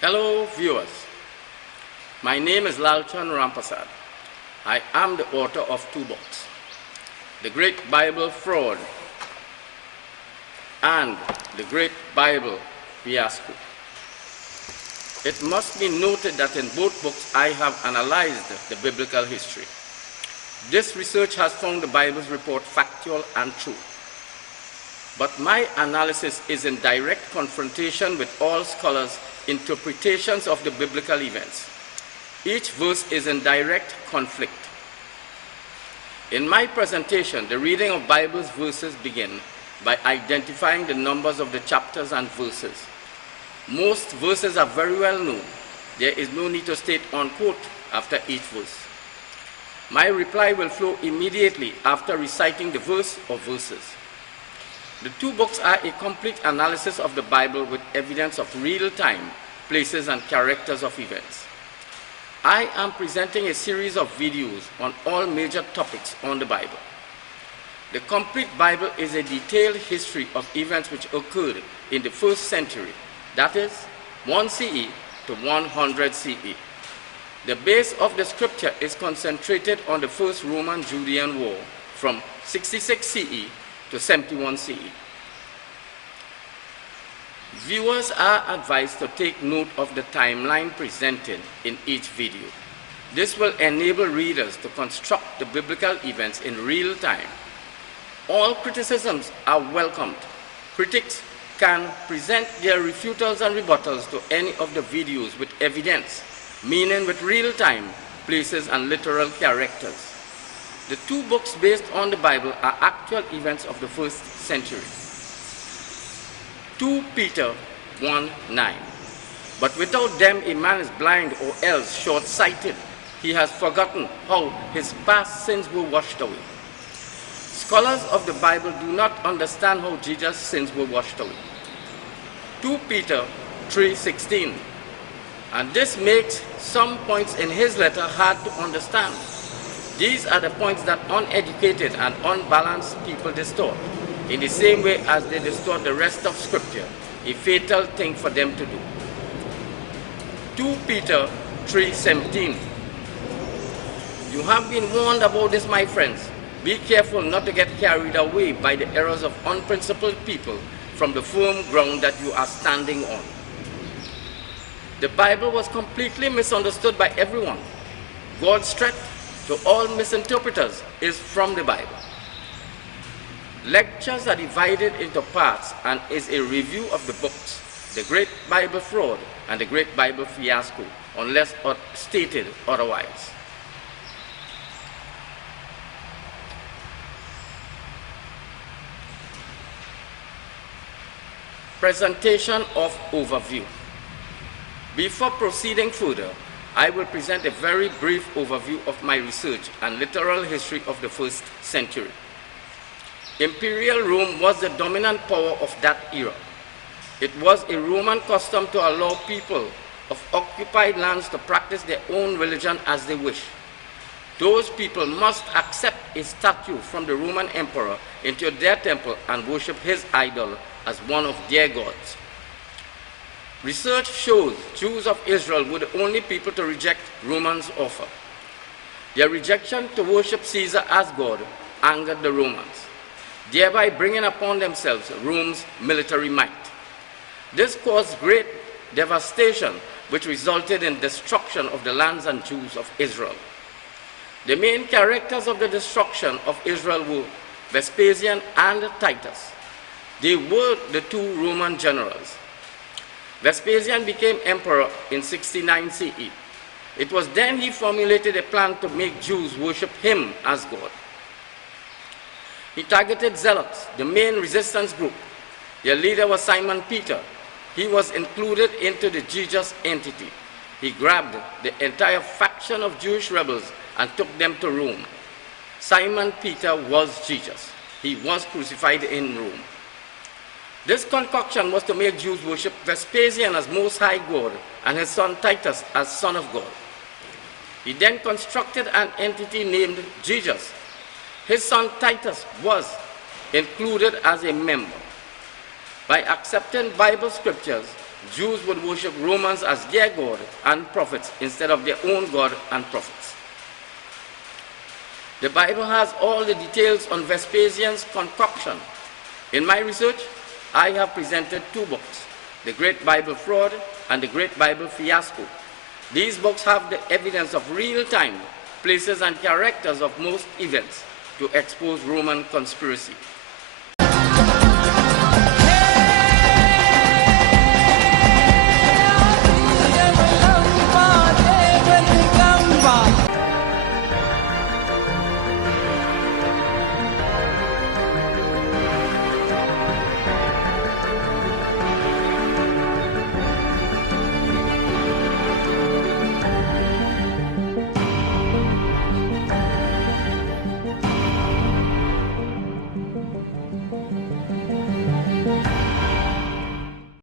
Hello viewers, my name is Lalchan Rampersad. I am the author of two books, The Great Bible Fraud and The Great Bible Fiasco. It must be noted that in both books I have analyzed the biblical history. This research has found the Bible's report factual and true. But my analysis is in direct confrontation with all scholars' interpretations of the biblical events. Each verse is in direct conflict. In my presentation, the reading of Bible's verses begin by identifying the numbers of the chapters and verses. Most verses are very well known. There is no need to state unquote after each verse. My reply will flow immediately after reciting the verse or verses. The two books are a complete analysis of the Bible with evidence of real time, places, and characters of events. I am presenting a series of videos on all major topics on the Bible. The complete Bible is a detailed history of events which occurred in the first century, that is, 1 CE to 100 CE. The base of the scripture is concentrated on the First Roman-Judean War from 66 CE to 71 CE. Viewers are advised to take note of the timeline presented in each video. This will enable readers to construct the biblical events in real time. All criticisms are welcomed. Critics can present their refutals and rebuttals to any of the videos with evidence, meaning with real time, places, and literal characters. The two books based on the Bible are actual events of the first century. 2 Peter 1:9. But without them a man is blind or else short-sighted. He has forgotten how his past sins were washed away. Scholars of the Bible do not understand how Jesus' sins were washed away. 2 Peter 3:16. And this makes some points in his letter hard to understand. These are the points that uneducated and unbalanced people distort, in the same way as they distort the rest of Scripture, a fatal thing for them to do. 2 Peter 3:17. You have been warned about this, my friends. Be careful not to get carried away by the errors of unprincipled people from the firm ground that you are standing on. The Bible was completely misunderstood by everyone. God's threat to all misinterpreters is from the Bible. Lectures are divided into parts and is a review of the books, The Great Bible Fraud and The Great Bible Fiasco, unless stated otherwise. Presentation of overview. Before proceeding further, I will present a very brief overview of my research and literal history of the first century. Imperial Rome was the dominant power of that era. It was a Roman custom to allow people of occupied lands to practice their own religion as they wish. Those people must accept a statue from the Roman emperor into their temple and worship his idol as one of their gods. Research shows Jews of Israel were the only people to reject Romans' offer. Their rejection to worship Caesar as God angered the Romans, thereby bringing upon themselves Rome's military might. This caused great devastation, which resulted in destruction of the lands and Jews of Israel. The main characters of the destruction of Israel were Vespasian and Titus. They were the two Roman generals. Vespasian became emperor in 69 CE. It was then he formulated a plan to make Jews worship him as God. He targeted zealots, the main resistance group. Their leader was Simon Peter. He was included into the Jesus entity. He grabbed the entire faction of Jewish rebels and took them to Rome. Simon Peter was Jesus. He was crucified in Rome. This concoction was to make Jews worship Vespasian as Most High God and his son Titus as Son of God. He then constructed an entity named Jesus. His son Titus was included as a member. By accepting Bible scriptures, Jews would worship Romans as their God and prophets instead of their own God and prophets. The Bible has all the details on Vespasian's concoction. In my research, I have presented two books, The Great Bible Fraud and The Great Bible Fiasco. These books have the evidence of real-time places and characters of most events to expose Roman conspiracy.